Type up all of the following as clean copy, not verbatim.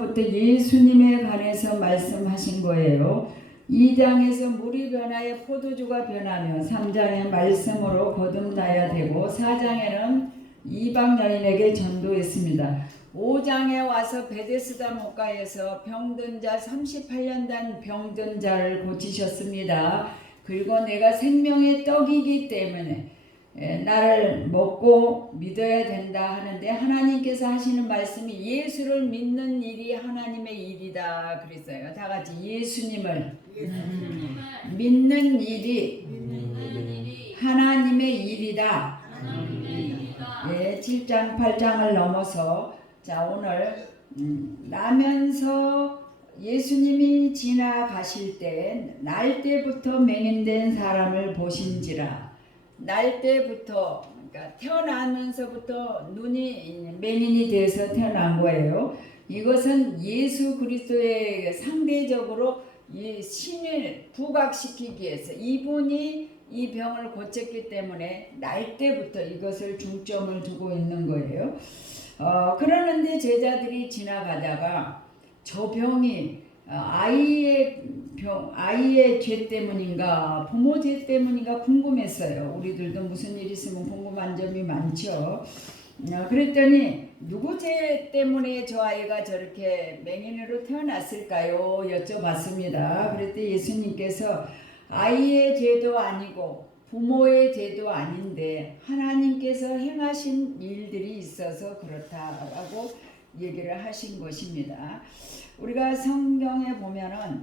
2장에서부터 예수님에 관해서 말씀하신 거예요. 2장에서 물이 변하여 포도주가 변하며 3장에 말씀으로 거듭나야 되고 4장에는 이방 여인에게 전도했습니다. 5장에 와서 베데스다 목가에서 병든 자 38년 된 병든 자를 고치셨습니다. 그리고 내가 생명의 떡이기 때문에 나를 먹고 믿어야 된다 하는데 하나님께서 하시는 말씀이 예수를 믿는 일이 하나님의 일이다 그랬어요. 다 같이 예수님을 믿는 일이 하나님의 일이다. 7장 8장을 넘어서 자 오늘 나면서 예수님이 지나가실 때 날 때부터 맹인된 사람을 보신지라. 날 때부터 그러니까 태어나면서부터 눈이 맹인이 돼서 태어난 거예요. 이것은 예수 그리스도의 상대적으로 이 신을 부각시키기 위해서 이분이 이 병을 고쳤기 때문에 날 때부터 이것을 중점을 두고 있는 거예요. 그러는데 제자들이 지나가다가 저 병이 아이의 죄 때문인가 부모 죄 때문인가 궁금했어요. 우리들도 무슨 일 있으면 궁금한 점이 많죠. 그랬더니 누구 죄 때문에 저 아이가 저렇게 맹인으로 태어났을까요? 여쭤봤습니다. 그랬더니 예수님께서 아이의 죄도 아니고 부모의 죄도 아닌데 하나님께서 행하신 일들이 있어서 그렇다라고 얘기를 하신 것입니다. 우리가 성경에 보면은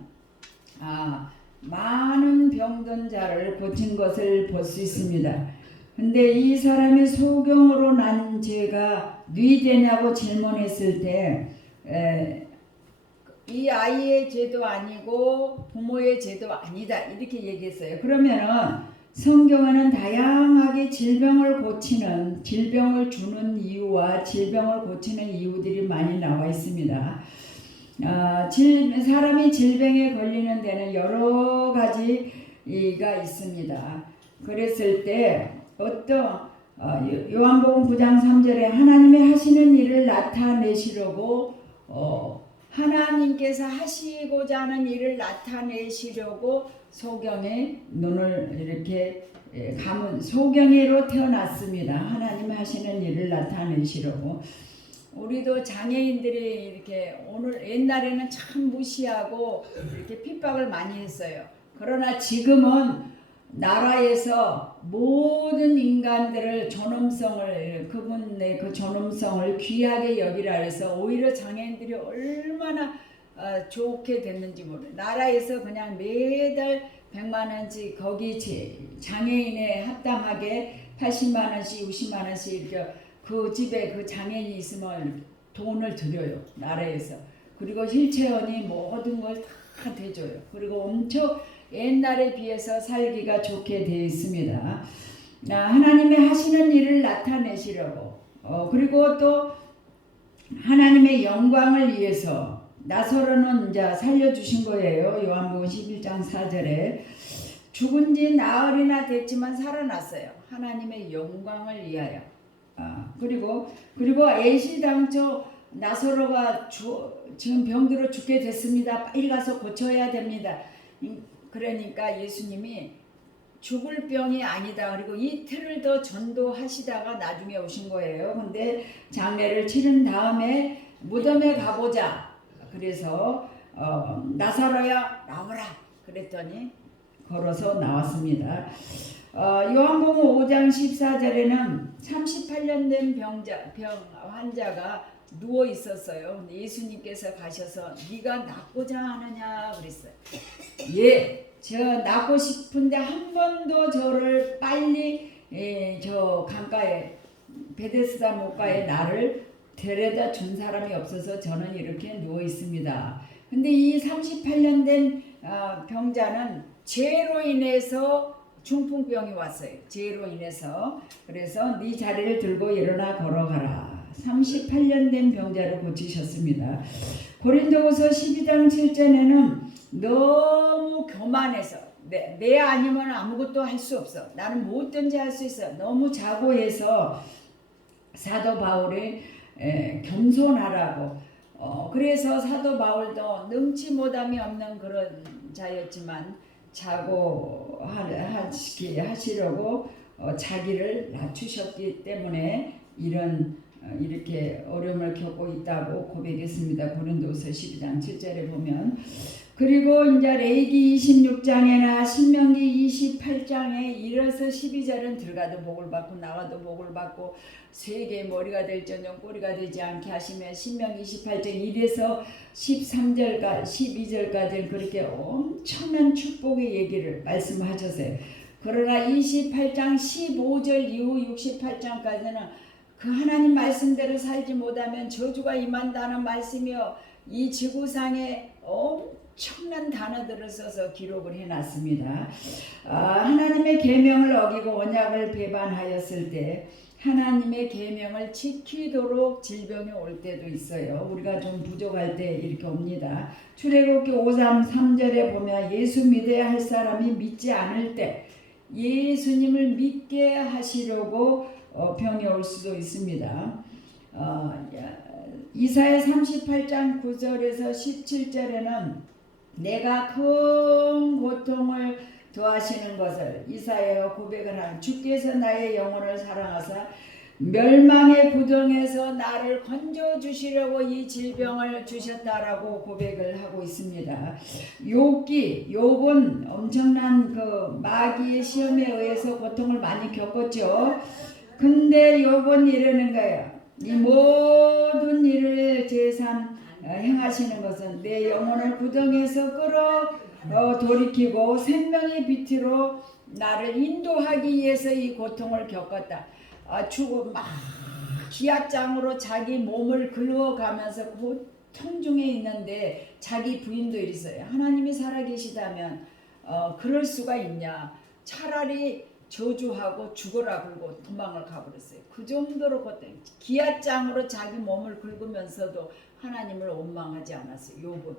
많은 병든 자를 고친 것을 볼 수 있습니다. 근데 이 사람이 소경으로 난 죄가 네 죄냐고 질문했을 때 이 아이의 죄도 아니고 부모의 죄도 아니다 이렇게 얘기했어요. 그러면은 성경에는 다양하게 질병을 고치는 질병을 주는 이유와 질병을 고치는 이유들이 많이 나와 있습니다. 사람이 질병에 걸리는 데는 여러 가지가 있습니다. 그랬을 때 요한복음 9장 3절에 하나님이 하시는 일을 나타내시려고 하나님께서 하시고자 하는 일을 나타내시려고 소경의 눈을 이렇게 감은 소경이로 태어났습니다. 하나님이 하시는 일을 나타내시려고. 우리도 장애인들이 이렇게 오늘 옛날에는 참 무시하고 이렇게 핍박을 많이 했어요. 그러나 지금은 나라에서 모든 인간들을 존엄성을 그분의 그 존엄성을 귀하게 여기라 해서 오히려 장애인들이 얼마나 좋게 됐는지 모르겠어요. 나라에서 그냥 매달 100만 원씩 거기 장애인에 합당하게 80만 원씩 60만 원씩 이렇게 그 집에 그 장애인이 있으면 돈을 드려요. 나라에서. 그리고 휠체어니 모든 걸 다 대줘요. 그리고 엄청 옛날에 비해서 살기가 좋게 되어 있습니다. 하나님의 하시는 일을 나타내시려고 그리고 또 하나님의 영광을 위해서 나사로는 이제 살려주신 거예요. 요한복음 11장 4절에 죽은 지 나흘이나 됐지만 살아났어요. 하나님의 영광을 위하여. 그리고 애시당초 나사로가 지금 병들어 죽게 됐습니다. 빨리 가서 고쳐야 됩니다. 그러니까 예수님이 죽을 병이 아니다. 그리고 이틀을 더 전도하시다가 나중에 오신 거예요. 근데 장례를 치른 다음에 무덤에 가보자. 그래서 나사로야 나오라. 그랬더니 걸어서 나왔습니다. 요한복음 5장 14절에는 38년 된 환자가 누워 있었어요. 근데 예수님께서 가셔서 네가 낫고자 하느냐 그랬어요. 예, 저 낫고 싶은데 한 번도 저를 빨리 저 강가에 베데스다 목가에 나를 데려다 준 사람이 없어서 저는 이렇게 누워 있습니다. 근데 이 38년 된 병자는 죄로 인해서 중풍병이 왔어요. 죄로 인해서. 그래서 네 자리를 들고 일어나 걸어가라. 38년 된 병자를 고치셨습니다. 고린도후서 12장 7절에는 너무 교만해서 내 아니면 아무것도 할 수 없어. 나는 무엇든지 할 수 있어. 너무 자고해서 사도 바울이 겸손하라고 그래서 사도 바울도 능치 못함이 없는 그런 자였지만 하시려고 자기를 낮추셨기 때문에 이렇게 어려움을 겪고 있다고 고백했습니다. 고린도서 12장 7절에 보면. 그리고 이제 레위기 26장에나 신명기 28장에 이어서 12절은 들어가도 복을 받고 나와도 복을 받고 세계의 머리가 될전정 꼬리가 되지 않게 하시며 신명기 28장 1에서 13절까지 12절까지는 그렇게 엄청난 축복의 얘기를 말씀하셨어요. 그러나 28장 15절 이후 68장까지는 그 하나님 말씀대로 살지 못하면 저주가 임한다는 말씀이요 이 지구상에 엄청난 단어들을 써서 기록을 해놨습니다. 하나님의 계명을 어기고 언약을 배반하였을 때 하나님의 계명을 지키도록 질병이 올 때도 있어요. 우리가 좀 부족할 때 이렇게 옵니다. 출애굽기 5:3절에 보면 예수 믿어야 할 사람이 믿지 않을 때 예수님을 믿게 하시려고 병이 올 수도 있습니다. 이사야 38장 9절에서 17절에는 내가 큰 고통을 더하시는 것을 이사야가 고백을 하는 주께서 나의 영혼을 사랑하사 멸망의 구덩에서 나를 건져주시려고 이 질병을 주셨다라고 고백을 하고 있습니다. 욥은 엄청난 그 마귀의 시험에 의해서 고통을 많이 겪었죠. 근데 욥은 이러는 거예요. 이 모든 일을 제삼 행하시는 것은 내 영혼을 구덩에서 끌어 돌이키고 생명의 빛으로 나를 인도하기 위해서 이 고통을 겪었다. 죽음 막 기압장으로 자기 몸을 긁어가면서 고통 중에 있는데 자기 부인도 이랬어요. 하나님이 살아계시다면 그럴 수가 있냐. 차라리 저주하고 죽어라 그러고 도망을 가버렸어요. 그 정도로 기압장으로 자기 몸을 긁으면서도 하나님을 원망하지 않았어요. 욥은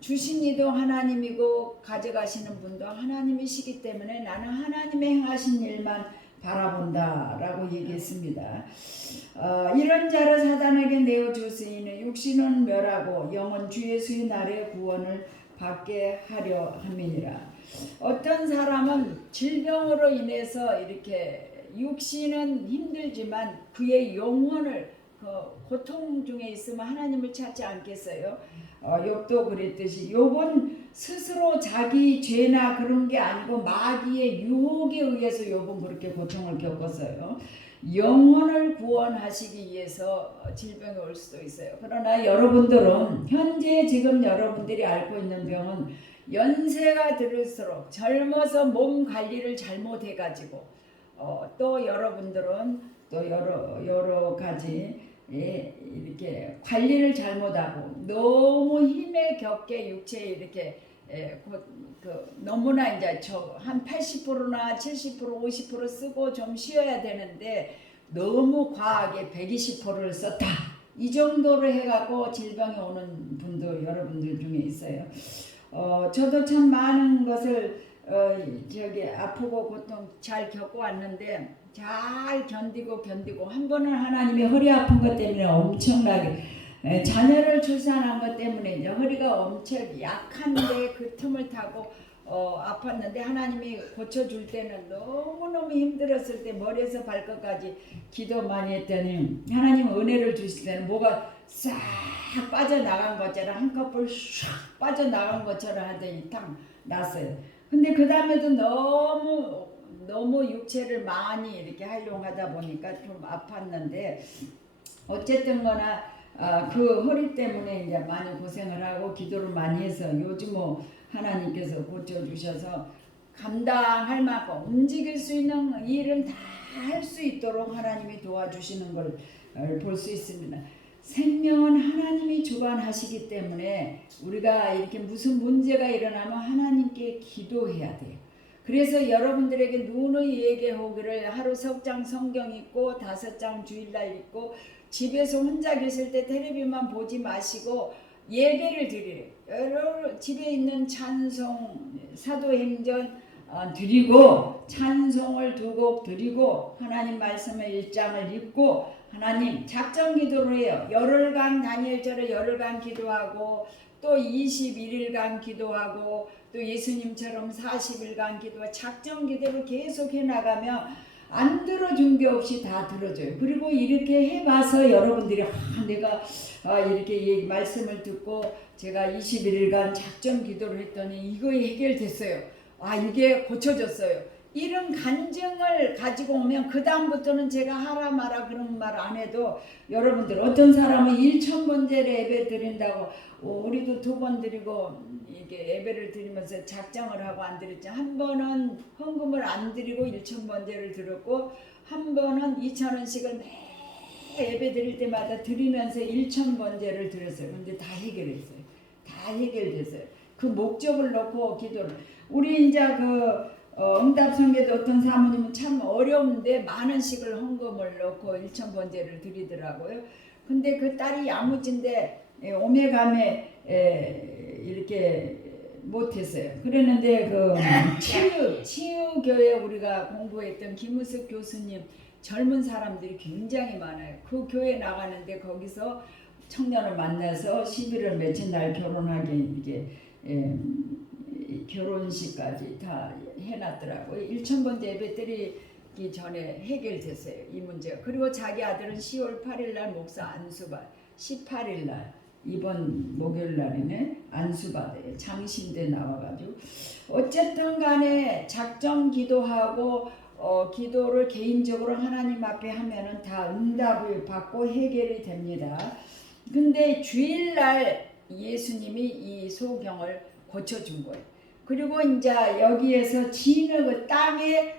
주신 이도 하나님이고 가져가시는 분도 하나님이시기 때문에 나는 하나님의 행하신 일만 바라본다 라고 얘기했습니다. 이런 자를 사단에게 내어주시니 육신은 멸하고 영은 주 예수의 날에 구원을 받게 하려 함이니라. 어떤 사람은 질병으로 인해서 이렇게 육신은 힘들지만 그의 영혼을 고통 중에 있으면 하나님을 찾지 않겠어요? 욥도 그랬듯이 욥은 스스로 자기 죄나 그런 게 아니고 마귀의 유혹에 의해서 욥은 그렇게 고통을 겪었어요. 영혼을 구원하시기 위해서 질병이 올 수도 있어요. 그러나 여러분들은 현재 지금 여러분들이 앓고 있는 병은 연세가 들을수록 젊어서 몸 관리를 잘못해가지고 또 여러분들은 또 여러 가지 이렇게 관리를 잘못하고 너무 힘에 겹게 육체에 이렇게 너무나 이제 한 80%나 70% 50% 쓰고 좀 쉬어야 되는데 너무 과하게 120%를 썼다. 이 정도로 해갖고 질병이 오는 분도 여러분들 중에 있어요. 저도 참 많은 것을 아프고 고통 잘 겪고 왔는데 잘 견디고 한 번은 하나님의 허리 아픈 것 때문에 엄청나게 자녀를 출산한 것 때문에 이제 허리가 엄청 약한데 그 틈을 타고 아팠는데 하나님이 고쳐줄 때는 너무너무 힘들었을 때 머리에서 발끝까지 기도 많이 했더니 하나님 은혜를 주실 때는 뭐가 싹 빠져나간 것처럼 한꺼풀 샥 빠져나간 것처럼 하더니 탁 났어요. 근데 그 다음에도 너무 육체를 많이 이렇게 활용하다 보니까 좀 아팠는데 어쨌든 거나 그 허리 때문에 이제 많이 고생을 하고 기도를 많이 해서 요즘 하나님께서 고쳐주셔서 감당할 만큼 움직일 수 있는 일은 다 할 수 있도록 하나님이 도와주시는 걸 볼 수 있습니다. 생명은 하나님이 주관하시기 때문에 우리가 이렇게 무슨 문제가 일어나면 하나님께 기도해야 돼요. 그래서 여러분들에게 누누이 얘기하기를 하루 석장 성경 읽고 5장 주일날 읽고 집에서 혼자 계실 때 텔레비만 보지 마시고 예배를 드리래요. 여러 집에 있는 찬송 사도행전 드리고 찬송을 2곡 드리고 하나님 말씀의 1장을 읽고 하나님 작정 기도를 해요. 열흘간 다니엘처럼 열흘간 기도하고 또 21일간 기도하고 또 예수님처럼 40일간 기도와 작정 기도를 계속 해나가며 안 들어준 게 없이 다 들어줘요. 그리고 이렇게 해봐서 여러분들이 내가 이렇게 말씀을 듣고 제가 21일간 작정 기도를 했더니 이거에 해결됐어요. 이게 고쳐졌어요. 이런 간증을 가지고 오면 그 다음부터는 제가 하라 마라 그런 말 안 해도 여러분들 어떤 사람은 1,000번째를 예배 드린다고 우리도 2번 드리고 이게 예배를 드리면서 작정을 하고 안 드렸죠. 한 번은 헌금을 안 드리고 1,000번째를 드렸고 한 번은 2,000원씩을 매 예배 드릴 때마다 드리면서 1,000번째를 드렸어요. 근데 다 해결했어요. 다 해결됐어요. 그 목적을 놓고 기도를 우리 이제 응답성계도 어떤 사모님은 참 어려운데 많은 식을 헌금을 넣고 1,000번째를 드리더라고요. 근데 그 딸이 야무진데 오메감에 이렇게 못했어요. 그랬는데 치유교회 우리가 공부했던 김우석 교수님 젊은 사람들이 굉장히 많아요. 그 교회 나가는데 거기서 청년을 만나서 11월 며칠 날 결혼하게 이게 결혼식까지 다 해놨더라고요. 1,000번째 예배 드리기 전에 해결됐어요. 이 문제가. 그리고 자기 아들은 10월 8일날 목사 안수받 18일날 이번 목요일날이네 안수받아요. 장신대 나와가지고 어쨌든 간에 작정 기도하고 기도를 개인적으로 하나님 앞에 하면은 다 응답을 받고 해결이 됩니다. 근데 주일날 예수님이 이 소경을 고쳐준 거예요. 그리고 이제 여기에서 진흙을 땅에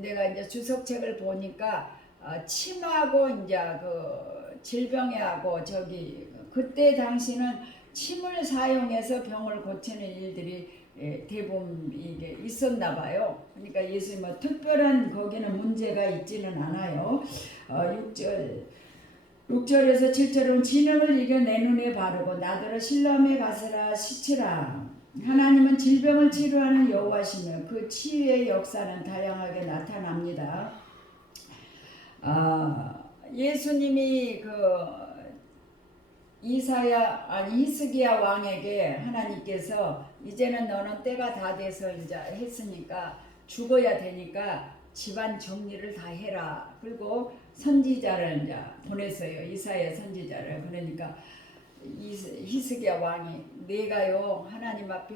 내가 이제 주석책을 보니까 침하고 이제 질병하고 그때 당시는 침을 사용해서 병을 고치는 일들이 대부분 이게 있었나 봐요. 그러니까 예수님은 특별한 거기는 문제가 있지는 않아요. 6절에서 7절은 진흙을 이겨 내 눈에 바르고 나더러 실로암에 가서라 씻으라. 하나님은 질병을 치료하는 여호와시며 그 치유의 역사는 다양하게 나타납니다. 예수님이 히스기야 왕에게 하나님께서 이제는 너는 때가 다 돼서 이제 했으니까 죽어야 되니까 집안 정리를 다 해라. 그리고 선지자를 이제 보냈어요. 이사야 선지자를. 그러니까 히스기야 왕이 내가요 하나님 앞에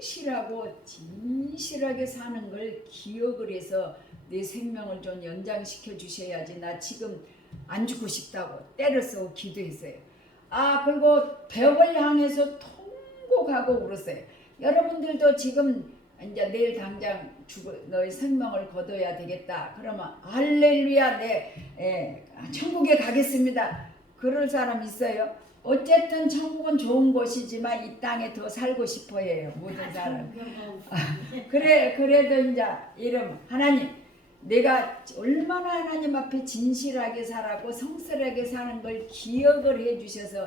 성실하고 진실하게 사는 걸 기억을 해서 내 생명을 좀 연장시켜 주셔야지. 나 지금 안 죽고 싶다고 때를 쓰고 기도했어요. 그리고 벽을 향해서 통곡하고 울었어요. 여러분들도 지금 이제 내일 당장 너의 생명을 거둬야 되겠다. 그러면 할렐루야 천국에 가겠습니다. 그럴 사람 있어요? 어쨌든 천국은 좋은 곳이지만 이 땅에 더 살고 싶어 해요. 모든 사람. 그래도 이제 하나님 내가 얼마나 하나님 앞에 진실하게 살았고 성실하게 사는 걸 기억을 해주셔서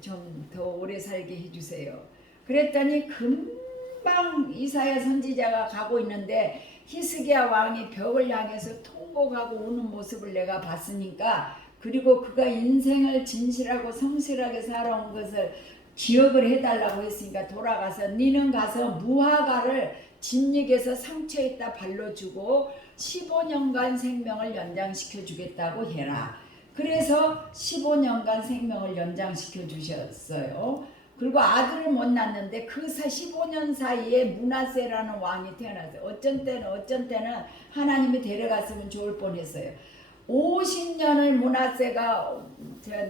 좀 더 오래 살게 해주세요. 그랬더니 금방 이사야 선지자가 가고 있는데 히스기야 왕이 벽을 향해서 통곡하고 우는 모습을 내가 봤으니까 그리고 그가 인생을 진실하고 성실하게 살아온 것을 기억을 해달라고 했으니까 돌아가서 니는 가서 무화과를 진흙에서 상처에다 발라주고 15년간 생명을 연장시켜 주겠다고 해라. 그래서 15년간 생명을 연장시켜 주셨어요. 그리고 아들을 못 낳는데 그 15년 사이에 므낫세라는 왕이 태어났어요. 어쩐 때는 하나님이 데려갔으면 좋을 뻔했어요. 50년을 므낫세가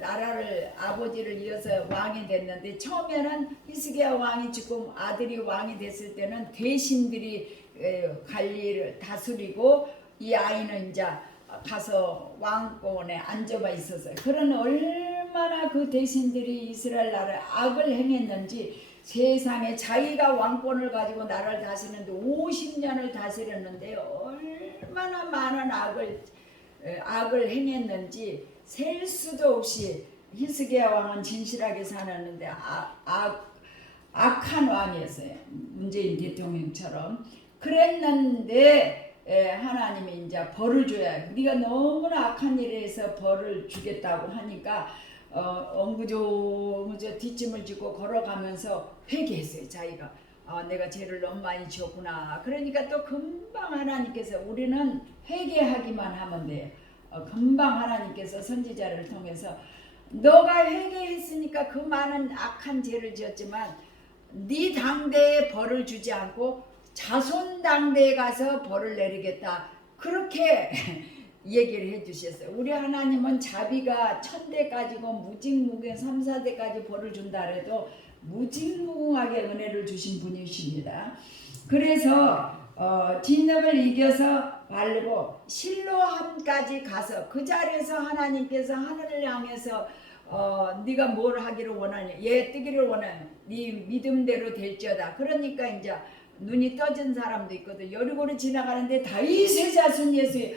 나라를 아버지를 이어서 왕이 됐는데 처음에는 히스기야 왕이 죽고 아들이 왕이 됐을 때는 대신들이 관리를 다스리고 이 아이는 이제 가서 왕권에 앉아봐 있었어요. 그런 얼마나 그 대신들이 이스라엘 나라에 악을 행했는지 세상에 자기가 왕권을 가지고 나라를 다스리는데 50년을 다스렸는데 얼마나 많은 악을 행했는지 셀 수도 없이 히스기야 왕은 진실하게 살았는데 악한 왕이었어요. 문재인 대통령처럼. 그랬는데 하나님이 이제 벌을 줘야 네가 너무나 악한 일에 해서 벌을 주겠다고 하니까 엉구조 뒷짐을 지고 걸어가면서 회개했어요. 자기가 내가 죄를 너무 많이 지었구나. 그러니까 또 금방 하나님께서 우리는 회개하기만 하면 돼요. 금방 하나님께서 선지자를 통해서 너가 회개했으니까 그 많은 악한 죄를 지었지만 네 당대에 벌을 주지 않고 자손 당대에 가서 벌을 내리겠다. 그렇게 얘기를 해주셨어요. 우리 하나님은 자비가 1000대까지고 무징무경 3, 4대까지 벌을 준다 해도 무징무궁하게 은혜를 주신 분이십니다. 그래서 진업을 이겨서 바르고 실로함까지 가서 그 자리에서 하나님께서 하늘을 향해서 네가 뭘 하기를 원하냐, 얘 뜨기를 원하냐, 네 믿음대로 될지어다. 그러니까 이제 눈이 떠진 사람도 있거든. 여리고를 지나가는데 다윗의 자손 예수여,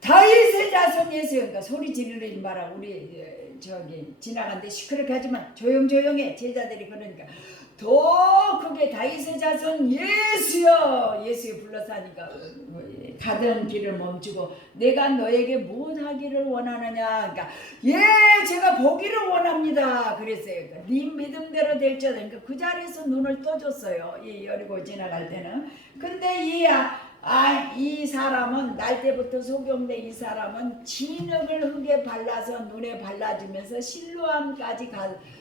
다윗의 자손 예수여. 그러니까 소리 지르지 마라. 우리 저기 지나가는데 시끄럽게 하지만 조용조용해. 제자들이 그러니까 더 크게 다윗의 자손 예수여, 예수여 불러서 하니까 가던 길을 멈추고 내가 너에게 무엇하기를 원하느냐. 그러니까 제가 보기를 원합니다. 그랬어요. 그러니까 네 믿음대로 될지어다. 그러니까 그 자리에서 눈을 떠줬어요. 이 여리고 지나갈 때는. 근데 이 사람은 날 때부터 소경된 이 사람은 진흙을 흙에 발라서 눈에 발라주면서 실로암까지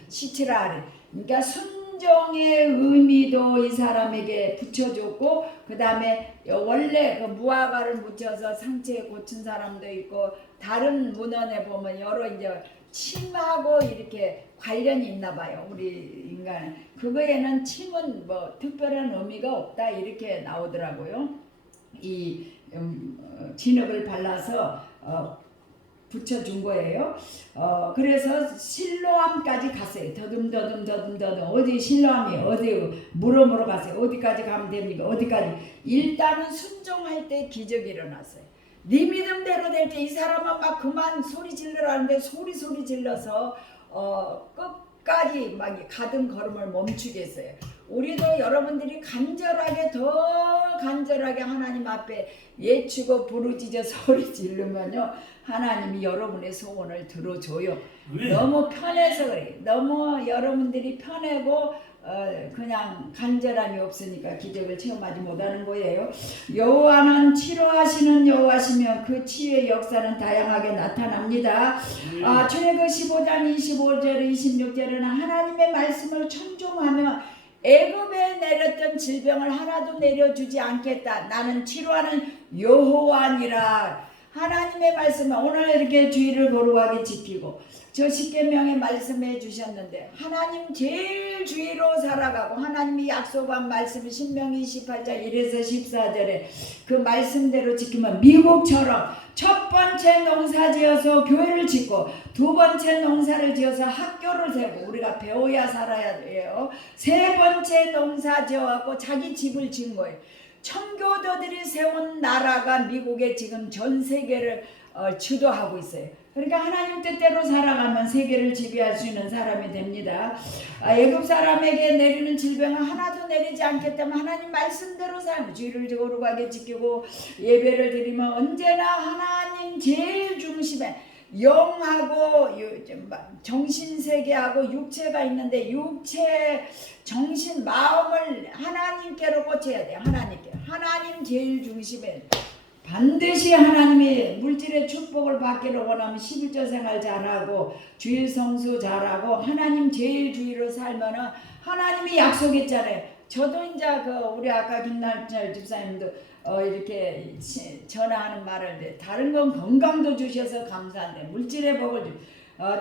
시치라 하래. 그러니까 순종의 의미도 이 사람에게 붙여줬고, 그 다음에 원래 그 무화과를 묻혀서 상처에 고친 사람도 있고, 다른 문헌에 보면 여러 이제 침하고 이렇게 관련이 있나 봐요. 우리 인간 그거에는 침은 뭐 특별한 의미가 없다 이렇게 나오더라고요. 이 진흙을 발라서 붙여준 거예요. 그래서 실로암까지 갔어요. 더듬 어디 실로암이 어디 물어물어 갔어요. 어디까지 가면 됩니까? 어디까지? 일단은 순종할 때 기적이 일어났어요. 네 믿음대로 될 때 이 사람은 막 그만 소리 질러라는데 소리 질러서 끝까지 막 가던 걸음을 멈추겠어요. 우리도 여러분들이 더 간절하게 하나님 앞에 예치고 부르짖어 소리 지르면요, 하나님이 여러분의 소원을 들어줘요. 너무 편해서 그래요. 너무 여러분들이 편하고 그냥 간절함이 없으니까 기적을 체험하지 못하는 거예요. 여호와는 치료하시는 여호와시며 그 치유의 역사는 다양하게 나타납니다. 출애굽 15장 25절 26절에는 하나님의 말씀을 청종하며 애굽에 내렸던 질병을 하나도 내려주지 않겠다. 나는 치료하는 여호와니라. 하나님의 말씀은 오늘 이렇게 주의를 거룩하게 지키고 저 십계명의 말씀해 주셨는데 하나님 제일 주의로 살아가고 하나님이 약속한 말씀 신명기 28장 1에서 14절에 그 말씀대로 지키면 미국처럼 첫 번째 농사 지어서 교회를 짓고 두 번째 농사를 지어서 학교를 세우고 우리가 배워야 살아야 돼요. 세 번째 농사 지어갖고 자기 집을 지은 거예요. 청교도들이 세운 나라가 미국에 지금 전 세계를 주도하고 있어요. 그러니까 하나님 뜻대로 살아가면 세계를 지배할 수 있는 사람이 됩니다. 애굽 사람에게 내리는 질병은 하나도 내리지 않겠다면 하나님 말씀대로 살면 주의를 거룩하게 지키고 예배를 드리면 언제나 하나님 제일 중심에 영하고 정신세계하고 육체가 있는데 육체, 정신, 마음을 하나님께로 꽂혀야 돼요. 하나님 제일 중심에 반드시 하나님의 물질의 축복을 받기를 원하면 11조 생활 잘하고 주일 성수 잘하고 하나님 제일 주의로 살면은 하나님이 약속했잖아요. 저도 이제 우리 아까 김날철 집사님도 이렇게 전화하는 말을 다른 건 건강도 주셔서 감사한데 물질의 복을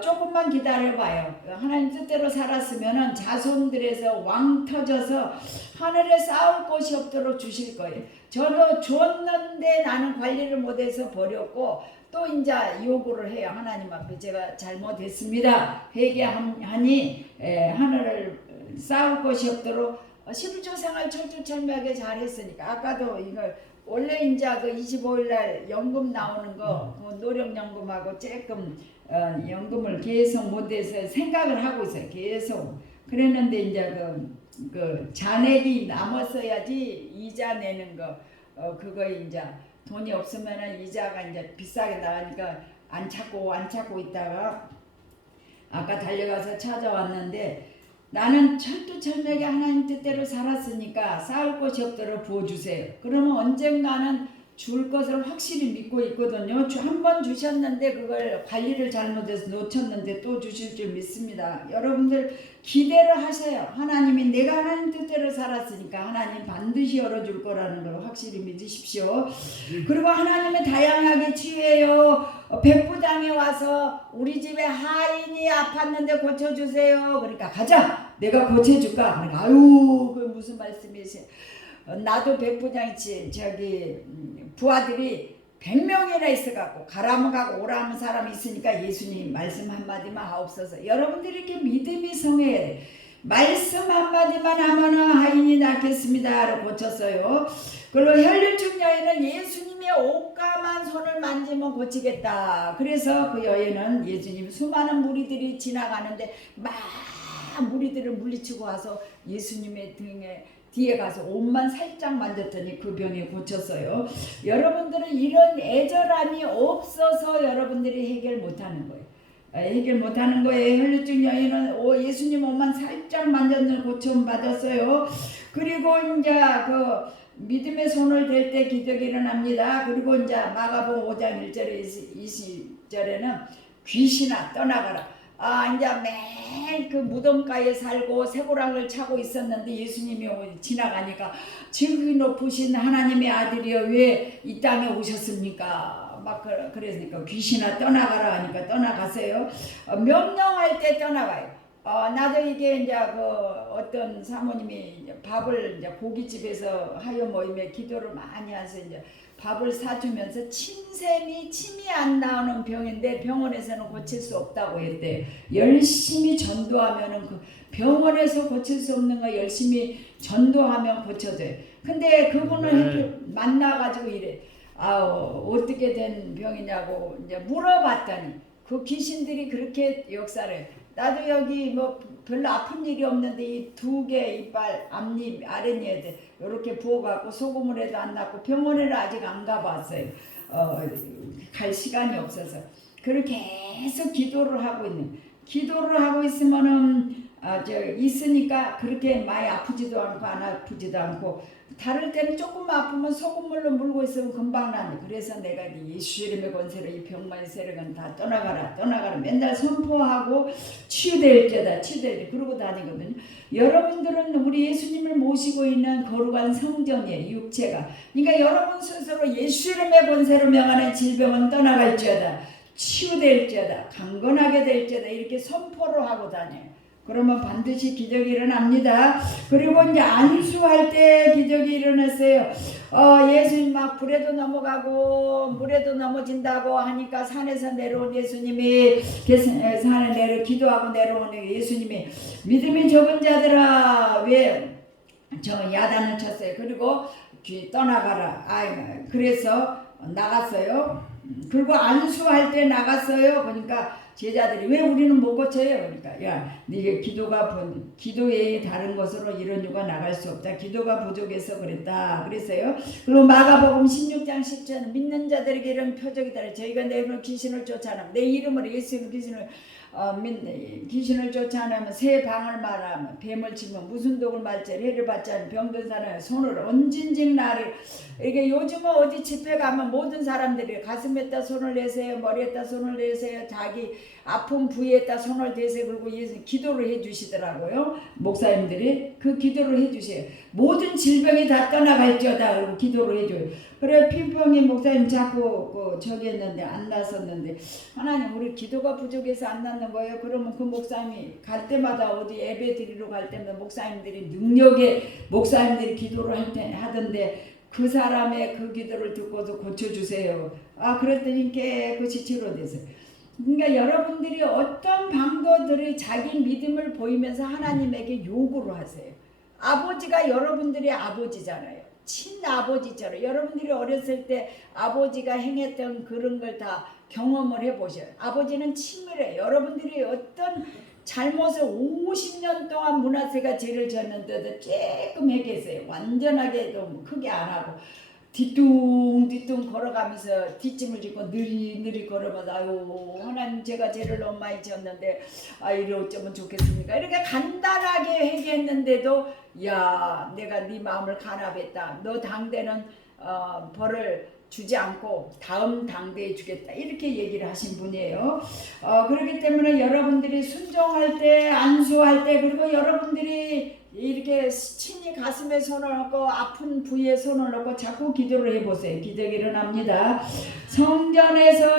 조금만 기다려봐요. 하나님 뜻대로 살았으면은 자손들에서 왕 터져서 하늘에 쌓을 곳이 없도록 주실 거예요. 저도 줬는데 나는 관리를 못해서 버렸고 또 이제 요구를 해요. 하나님 앞에 제가 잘못했습니다. 회개하니 하늘을 쌓을 곳이 없도록 11조 생활 철두철미하게 잘했으니까 아까도 이걸 원래 이제 그 25일날 연금 나오는 거 노령연금하고 조금 연금을 계속 못해서 생각을 하고 있어요. 계속 그랬는데 이제 그 잔액이 남았어야지 이자 내는 거 그거 이제 돈이 없으면은 이자가 이제 비싸게 나가니까 안 찾고 있다가 아까 달려가서 찾아왔는데 나는 철두철미하게 하나님 뜻대로 살았으니까 쌓을 것이 없도록 부어주세요. 그러면 언젠가는 줄 것을 확실히 믿고 있거든요. 한 번 주셨는데 그걸 관리를 잘못해서 놓쳤는데 또 주실 줄 믿습니다. 여러분들 기대를 하세요. 하나님이 내가 하나님 뜻대로 살았으니까 하나님 반드시 열어줄 거라는 걸 확실히 믿으십시오. 그리고 하나님의 다양하게 치유해요. 백부장에 와서 우리 집에 하인이 아팠는데 고쳐주세요. 그러니까 가자. 내가 고쳐줄까. 그러니까 아유 그 무슨 말씀이세요. 나도 백부장이지 저기 부하들이 100명이나 있어갖고 가라면 가고 오라면 사람이 있으니까 예수님 말씀 한마디만 하옵소서. 여러분들이 이렇게 믿음이 성해야 돼. 말씀 한마디만 하면은 하인이 낫겠습니다를 고쳤어요. 그리고 혈류증 여인은 예수님의 옷가만 손을 만지면 고치겠다. 그래서 그 여인은 예수님 수많은 무리들이 지나가는데 막 무리들을 물리치고 와서 예수님의 등에 뒤에 가서 옷만 살짝 만졌더니 그 병이 고쳤어요. 여러분들은 이런 애절함이 없어서 여러분들이 해결 못하는 거예요. 해결 못하는 거예요. 혈류증 여인은 예수님 옷만 살짝 만졌는데 고침 받았어요. 그리고 이제 그 믿음의 손을 댈 때 기적이 일어납니다. 그리고 이제 마가복음 5장 1절에 20절에는 귀신아 떠나가라. 이제 매일 그 무덤가에 살고 쇠고랑을 차고 있었는데 예수님이 지나가니까 지극히 높으신 하나님의 아들이여 왜 이 땅에 오셨습니까? 막 그러니까 귀신아 떠나가라 하니까 떠나가세요. 명령할 때 떠나가요. 나도 이게 이제 그 어떤 사모님이 이제 밥을 이제 고깃집에서 하여 모임에 기도를 많이 해서 이제 밥을 사주면서 침이 안 나오는 병인데 병원에서는 고칠 수 없다고 했대요. 열심히 전도하면은 그 병원에서 고칠 수 없는 거 열심히 전도하면 고쳐져요. 근데 그분을 만나가지고 이래. 어떻게 된 병이냐고 이제 물어봤더니 그 귀신들이 그렇게 역사를 해요. 나도 여기 뭐 별로 아픈 일이 없는데 이 2개 이빨 앞니 아랫니에 이렇게 부어갖고 소금을 해도 안 낫고 병원에는 아직 안 가봤어요. 갈 시간이 없어서. 그렇게 계속 기도를 하고 있으면은 있으니까 그렇게 많이 아프지도 않고 안 아프지도 않고 다를 때는 조금 아프면 소금물로 물고 있으면 금방 나네. 그래서 내가 예수 이름의 권세로 이 병만 세력은 다 떠나가라 맨날 선포하고 치유될지어다 그러고 다니거든요. 여러분들은 우리 예수님을 모시고 있는 거룩한 성전이에요. 육체가. 그러니까 여러분 스스로 예수 이름의 권세로 명하는 질병은 떠나갈지어다 치유될지어다 강건하게 될지어다 이렇게 선포를 하고 다녀요. 그러면 반드시 기적이 일어납니다. 그리고 이제 안수할 때 기적이 일어났어요. 예수님 막 불에도 넘어가고 물에도 넘어진다고 하니까 산에서 내려온 예수님이 산에 내려 기도하고 내려오는 예수님이 믿음이 적은 자들아 왜 저 야단을 쳤어요. 그리고 떠나가라. 그래서 나갔어요. 그리고 안수할 때 나갔어요. 그러니까 제자들이 왜 우리는 못 고쳐요? 그러니까 야, 네가 기도에 다른 것으로 이런 유가 나갈 수 없다. 기도가 부족해서 그랬다. 그랬어요. 그리고 마가복음 16장 10절 믿는 자들에게 이런 표적이다. 저희가 내 이름으로 귀신을 쫓아내면 내 이름으로 예수님 귀신을 쫓아내면 새 방을 말하면 뱀을 치면 무슨 독을 말지 해를 받지 않은 병든 사람의 손을 언진직 나를 이게 요즘은 어디 집회 가면 모든 사람들이 가슴에다 손을 내세요 머리에다 손을 내세요 자기 아픈 부위에다 손을 대세요 그리고 예수 기도를 해주시더라고요. 목사님들이 그 기도를 해주세요. 모든 질병이 다 떠나갈지어다 그리고 기도를 해줘요. 그래 피부병이 목사님 자꾸 저기 했는데 안 났었는데 하나님 우리 기도가 부족해서 안 났는 거예요. 그러면 그 목사님이 갈 때마다 어디 예배 드리러 갈 때마다 목사님들이 목사님들이 기도를 하던데 그 사람의 그 기도를 듣고도 고쳐주세요. 그랬더니 깨끗이 치료됐어요. 그러니까 여러분들이 어떤 방도들이 자기 믿음을 보이면서 하나님에게 요구를 하세요. 아버지가 여러분들의 아버지잖아요. 친아버지처럼 여러분들이 어렸을 때 아버지가 행했던 그런 걸 다 경험을 해보셔요. 아버지는 친밀해요. 여러분들이 어떤 잘못을 50년 동안 문화세가 죄를 졌는데도 조금 해계세요. 완전하게도 크게 안 하고 뒤뚱뒤뚱 걸어가면서 뒷짐을 짓고 느리느리 걸어가면서 아유 하나님 제가 죄를 너무 많이 지었는데 이래 어쩌면 좋겠습니까? 이렇게 간단하게 회개했는데도 야 내가 네 마음을 간합했다. 너 당대는 벌을 주지 않고 다음 당대에 주겠다 이렇게 얘기를 하신 분이에요. 그렇기 때문에 여러분들이 순종할 때 안수할 때 그리고 여러분들이 이렇게 친히 가슴에 손을 얹고 아픈 부위에 손을 얹고 자꾸 기도를 해보세요. 기적이 일어납니다. 성전에서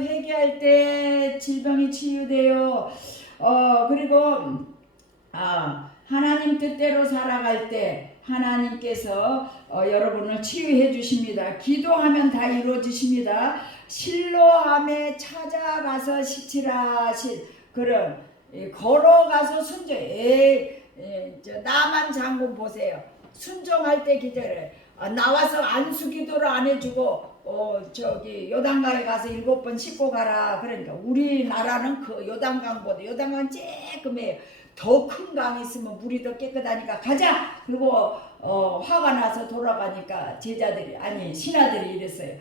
회개할 때 질병이 치유돼요. 그리고 하나님 뜻대로 살아갈 때 하나님께서 여러분을 치유해 주십니다. 기도하면 다 이루어지십니다. 실로암에 찾아가서 시치라 그런 걸어가서 순종. 나만 장군 보세요. 순종할 때 기도를 나와서 안수 기도를 안 해주고 요단강에 가서 7번 씻고 가라. 그러니까 우리나라는 그 요단강보다 요단강 쬐끔해요. 더 큰 강이 있으면 물이 더 깨끗하니까 가자. 그리고 화가 나서 돌아가니까 신하들이 이랬어요.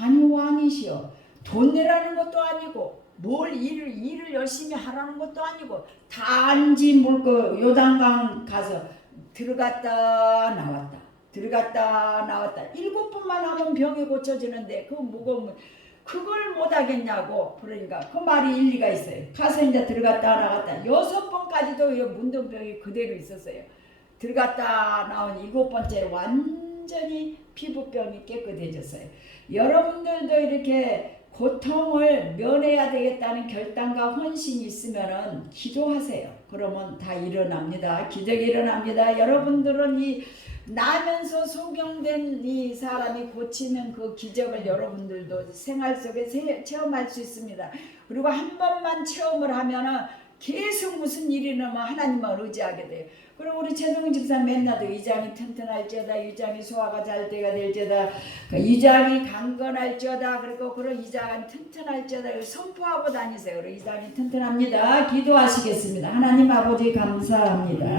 아니 왕이시여 돈 내라는 것도 아니고 뭘 일을 열심히 하라는 것도 아니고 단지 요단강 가서 들어갔다 나왔다 7번만 하면 병이 고쳐지는데 그걸 못하겠냐고. 그러니까 그 말이 일리가 있어요. 가서 이제 들어갔다 나갔다 6번까지도 문둥병이 그대로 있었어요. 들어갔다 나온 7번째 완전히 피부병이 깨끗해졌어요. 여러분들도 이렇게 고통을 면해야 되겠다는 결단과 헌신이 있으면은 기도하세요. 그러면 다 일어납니다. 기적이 일어납니다. 여러분들은 이 나면서 소경된 이 사람이 고치는 그 기적을 여러분들도 생활 속에 체험할 수 있습니다. 그리고 한 번만 체험을 하면은 계속 무슨 일이 나면 하나님만 의지하게 돼요. 그리고 우리 최동훈 집사 맨날도 위장이 튼튼할지어다, 위장이 소화가 잘 돼가 될지어다, 위장이 강건할지어다, 그리고 그런 위장이 튼튼할지어다 선포하고 다니세요. 그리고 위장이 튼튼합니다. 기도하시겠습니다. 하나님 아버지 감사합니다.